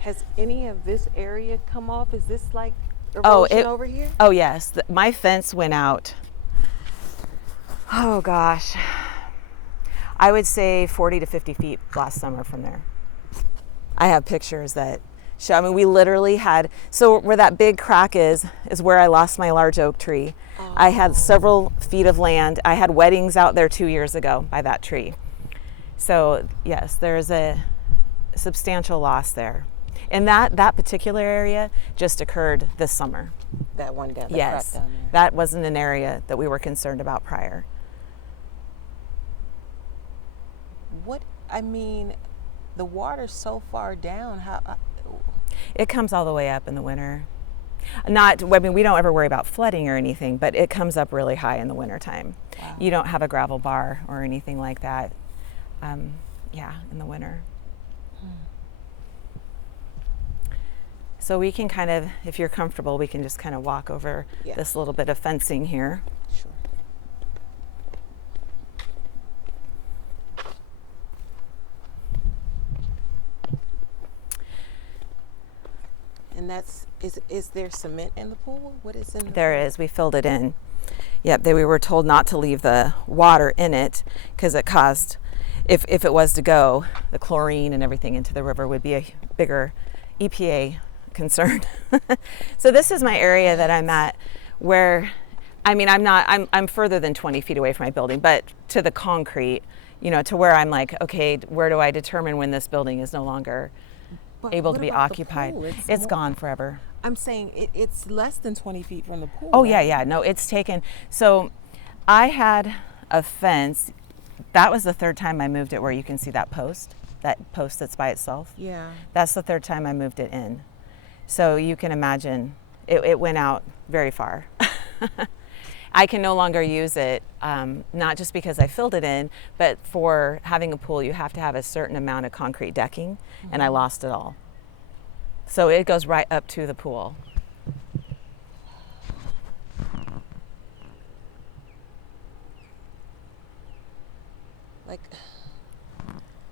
Has any of this area come off? Is this like erosion over here? Oh yes, my fence went out. Oh gosh, I would say 40 to 50 feet last summer from there. I have pictures that show, I mean, we literally had, so where that big crack is where I lost my large oak tree. Oh. I had several feet of land. I had weddings out there 2 years ago by that tree. So yes, there's a substantial loss there. And that particular area just occurred this summer. That one down, the yes, crack down there. That wasn't an area that we were concerned about prior. What, I mean, the water's so far down, it comes all the way up in the winter. I mean, we don't ever worry about flooding or anything, but it comes up really high in the wintertime. Wow. You don't have a gravel bar or anything like that, in the winter. So we can kind of, if you're comfortable, we can just kind of walk over this little bit of fencing here. Sure. And is there cement in the pool? What is in the There pool? Is. We filled it in. Yep, we were told not to leave the water in it because it caused, if it was to go, the chlorine and everything into the river would be a bigger EPA concern. So this is my area that I'm at where, I mean, I'm further than 20 feet away from my building, but to the concrete, to where I'm like, okay, where do I determine when this building is no longer able to be occupied? It's gone forever. I'm saying it's less than 20 feet from the pool. Oh, right? Yeah. No, it's taken. So I had a fence. That was the third time I moved it where you can see that post that's by itself. Yeah. That's the third time I moved it in. So you can imagine it went out very far. I can no longer use it, not just because I filled it in, but for having a pool, you have to have a certain amount of concrete decking, and I lost it all. So it goes right up to the pool. Like,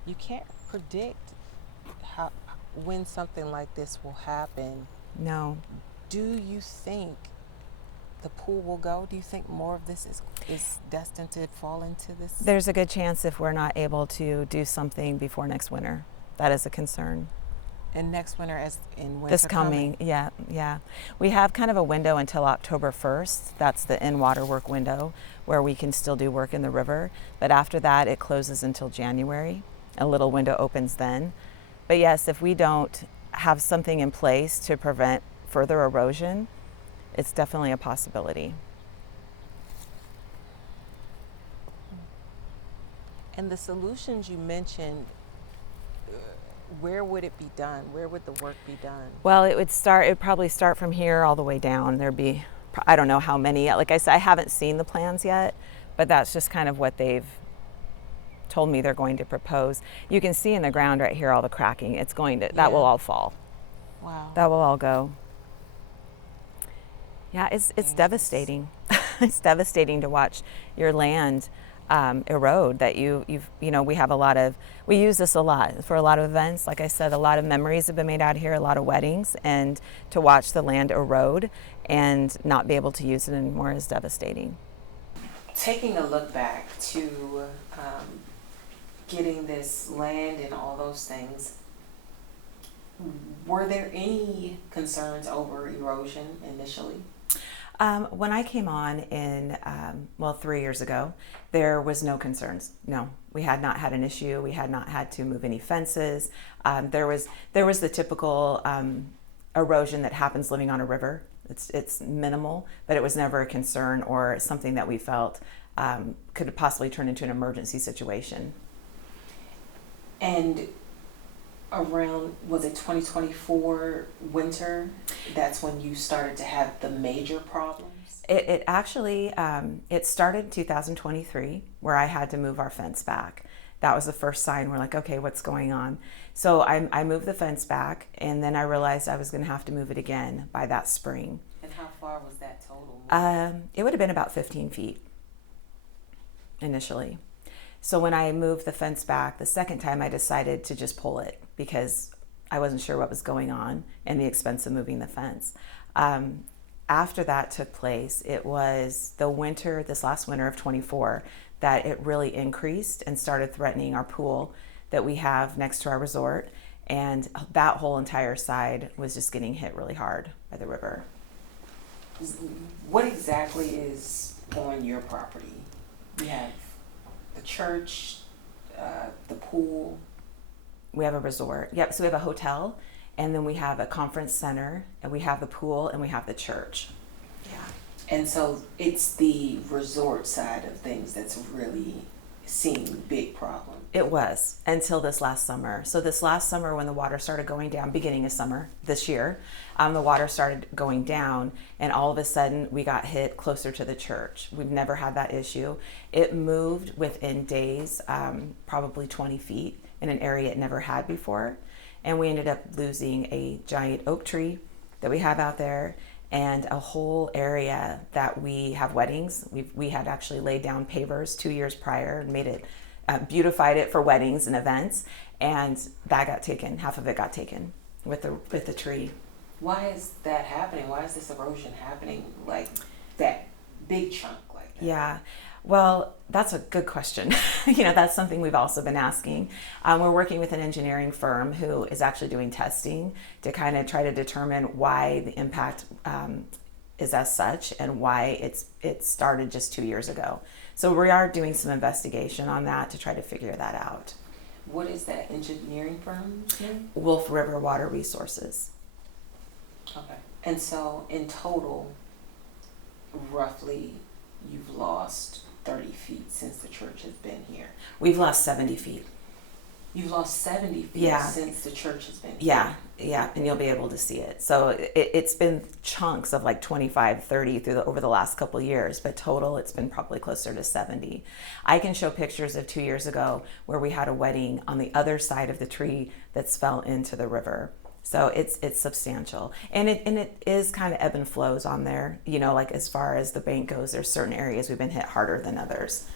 you can't predict when something like this will happen. No. Do you think the pool will go? Do you think more of this is destined to fall into this? There's a good chance if we're not able to do something before next winter. That is a concern. And next winter, as in winter this coming. Yeah. We have kind of a window until October 1st. That's the in-water work window where we can still do work in the river. But after that, it closes until January. A little window opens then. But yes, if we don't have something in place to prevent further erosion, it's definitely a possibility. And the solutions you mentioned, where would it be done? Where would the work be done? Well, it would probably start from here all the way down. There'd be, I don't know how many. Like I said, I haven't seen the plans yet, but that's just kind of what they've told me they're going to propose. You can see in the ground right here all the cracking. It's going to, that will all fall. Wow. That will all go. Yeah, it's devastating. It's devastating to watch your land erode. That we use this a lot for a lot of events. Like I said, a lot of memories have been made out here, a lot of weddings, and to watch the land erode and not be able to use it anymore is devastating. Taking a look back to getting this land and all those things, were there any concerns over erosion initially? When I came on in, 3 years ago, there was no concerns. No, we had not had an issue. We had not had to move any fences. There was the typical erosion that happens living on a river. It's minimal, but it was never a concern or something that we felt could possibly turn into an emergency situation. And around, was it 2024 winter, that's when you started to have the major problems? It actually, it started in 2023 where I had to move our fence back. That was the first sign. We're like, okay, what's going on? So I moved the fence back, and then I realized I was going to have to move it again by that spring. And how far was that total? It would have been about 15 feet initially. So when I moved the fence back the second time, I decided to just pull it because I wasn't sure what was going on and the expense of moving the fence. After that took place, it was this last winter of 24, that it really increased and started threatening our pool that we have next to our resort. And that whole entire side was just getting hit really hard by the river. What exactly is on your property? You have the church, the pool. We have a resort. Yep, so we have a hotel, and then we have a conference center, and we have the pool, and we have the church. Yeah. And so it's the resort side of things that's really seeing big problem. It was until this last summer. So this last summer, when the water started going down, beginning of summer this year, the water started going down, and all of a sudden we got hit closer to the church. We've never had that issue. It moved within days, probably 20 feet in an area it never had before. And we ended up losing a giant oak tree that we have out there, and a whole area that we have weddings. We had actually laid down pavers 2 years prior and made it, beautified it for weddings and events, and that got taken. Half of it got taken with the tree. Why is that happening? Why is this erosion happening like that big chunk like that? Yeah. Well, that's a good question. That's something we've also been asking. We're working with an engineering firm who is actually doing testing to kind of try to determine why the impact is as such and why it started just 2 years ago. So we are doing some investigation on that to try to figure that out. What is that engineering firm's name? Wolf River Water Resources. Okay. And so in total, roughly, you've lost 30 feet since the church has been here. We've lost 70 feet. You've lost 70 feet since the church has been here. Yeah, yeah, and you'll be able to see it. So it's been chunks of like 25, 30 over the last couple of years, but total it's been probably closer to 70. I can show pictures of 2 years ago where we had a wedding on the other side of the tree that's fell into the river. So it's substantial, and it is kind of ebb and flows on there. Like as far as the bank goes, there's certain areas we've been hit harder than others.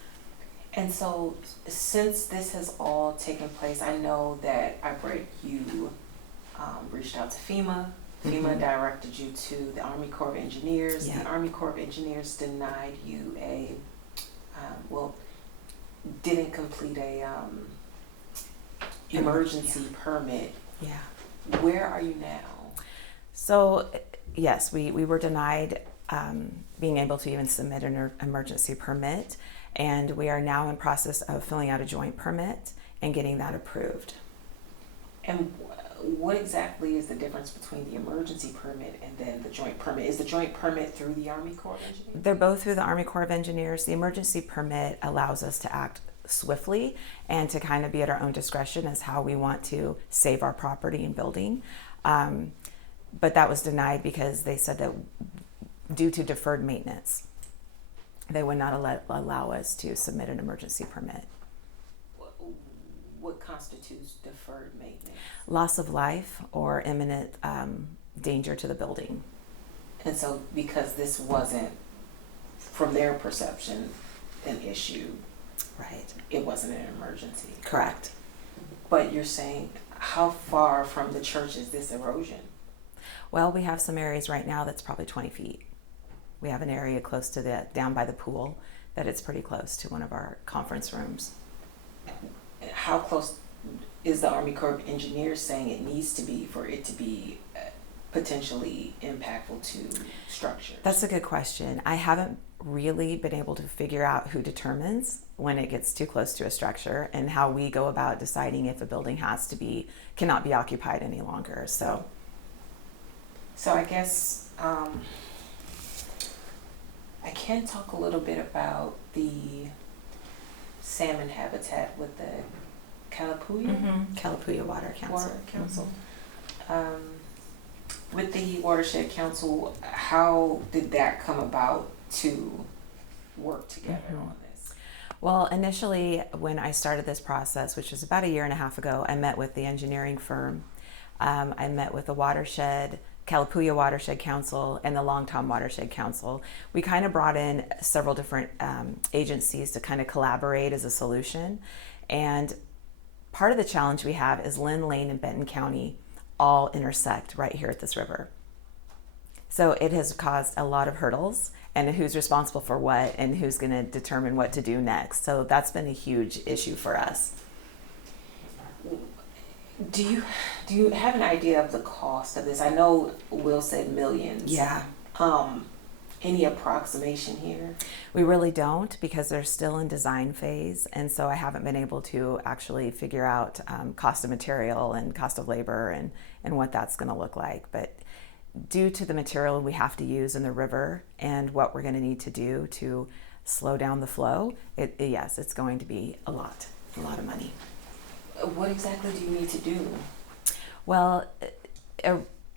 And so, since this has all taken place, I know that you reached out to FEMA. FEMA directed you to the Army Corps of Engineers. Yeah. The Army Corps of Engineers denied you didn't complete a emergency permit. Yeah. Where are you now? So, yes, we were denied being able to even submit an emergency permit, and we are now in process of filling out a joint permit and getting that approved. And what exactly is the difference between the emergency permit and then the joint permit? Is the joint permit through the Army Corps of Engineers? They're both through the Army Corps of Engineers. The emergency permit allows us to act swiftly and to kind of be at our own discretion as how we want to save our property and building. But that was denied because they said that due to deferred maintenance, they would not allow us to submit an emergency permit. What constitutes deferred maintenance? Loss of life or imminent danger to the building. And so because this wasn't, from their perception, an issue, right? It wasn't an emergency. Correct. But you're saying, how far from the church is this erosion? Well, we have some areas right now that's probably 20 feet. We have an area close to down by the pool that it's pretty close to one of our conference rooms. How close is the Army Corps of Engineers saying it needs to be for it to be potentially impactful to structure? That's a good question. I haven't really been able to figure out who determines when it gets too close to a structure and how we go about deciding if a building cannot be occupied any longer. So I guess I can talk a little bit about the salmon habitat with the Kalapuya Water Council. With the Watershed Council, how did that come about to work together on this? Well, initially when I started this process, which was about 1.5 years ago, I met with the engineering firm. I met with the Kalapuya Watershed Council and the Long Tom Watershed Council. We kind of brought in several different agencies to kind of collaborate as a solution. And part of the challenge we have is Lynn, Lane, and Benton County all intersect right here at this river. So it has caused a lot of hurdles, and who's responsible for what and who's going to determine what to do next. So that's been a huge issue for us. Do you have an idea of the cost of this? I know Will said millions. Yeah. Any approximation here? We really don't, because they're still in design phase, and so I haven't been able to actually figure out cost of material and cost of labor and what that's going to look like. But due to the material we have to use in the river and what we're going to need to do to slow down the flow, yes, it's going to be a lot of money. What exactly do you need to do? Well,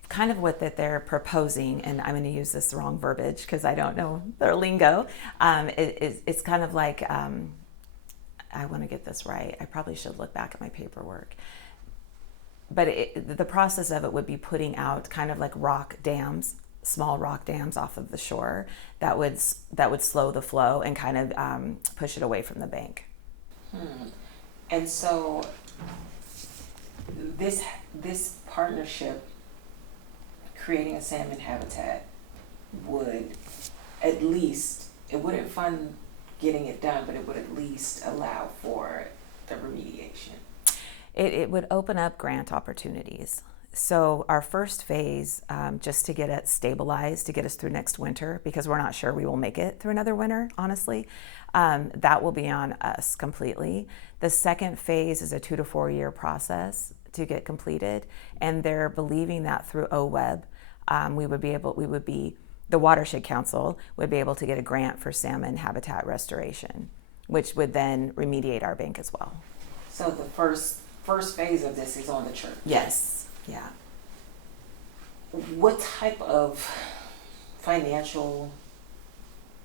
kind of what that they're proposing, and I'm going to use this wrong verbiage because I don't know their lingo. It's kind of like, I want to get this right. I probably should look back at my paperwork. But the process of it would be putting out kind of like rock dams, small rock dams off of the shore that would slow the flow and kind of push it away from the bank. And so this partnership, creating a salmon habitat, would at least, it wouldn't fund getting it done, but it would at least allow for the remediation. It would open up grant opportunities. So our first phase, just to get it stabilized, to get us through next winter, because we're not sure we will make it through another winter, honestly, that will be on us completely. The second phase is a 2 to 4 year process to get completed, and they're believing that through OWEB, the Watershed Council would be able to get a grant for salmon habitat restoration, which would then remediate our bank as well. So the first phase of this is on the church? Yes. Yeah. What type of financial,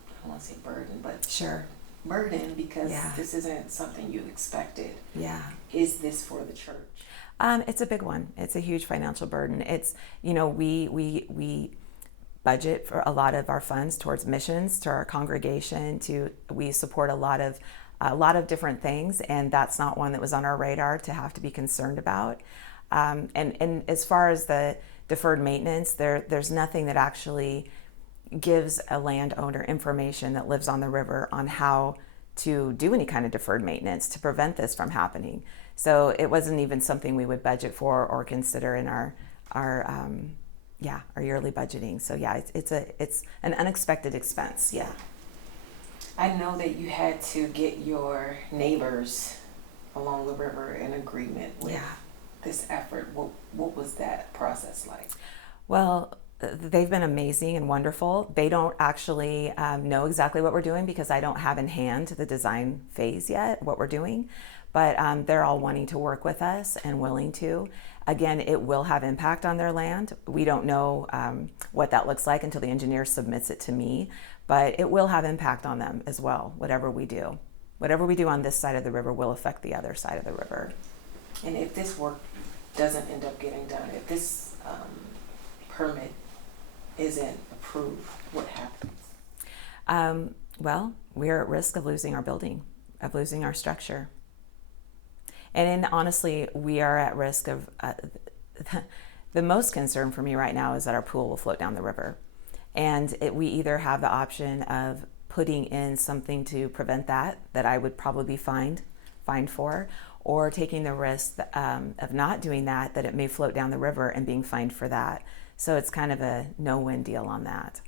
I don't want to say burden, but sure, burden, because this isn't something you expected. Yeah. Is this for the church? It's a big one. It's a huge financial burden. It's, we budget for a lot of our funds towards missions, to our congregation, we support a lot of different things, and that's not one that was on our radar to have to be concerned about. And as far as the deferred maintenance, there's nothing that actually gives a landowner information that lives on the river on how to do any kind of deferred maintenance to prevent this from happening. So it wasn't even something we would budget for or consider in our yearly budgeting. So yeah, it's an unexpected expense. Yeah. I know that you had to get your neighbors along the river in agreement with this effort. What was that process like? Well, they've been amazing and wonderful. They don't actually know exactly what we're doing because I don't have in hand the design phase yet, what we're doing. But they're all wanting to work with us and willing to. Again, it will have impact on their land. We don't know what that looks like until the engineer submits it to me, but it will have impact on them as well, whatever we do. Whatever we do on this side of the river will affect the other side of the river. And if this work doesn't end up getting done, if this permit isn't approved, what happens? Well, we're at risk of losing our building, of losing our structure. And honestly, we are at risk of, the most concern for me right now is that our pool will float down the river. And we either have the option of putting in something to prevent that I would probably be fined for, or taking the risk of not doing that it may float down the river and being fined for that. So it's kind of a no-win deal on that.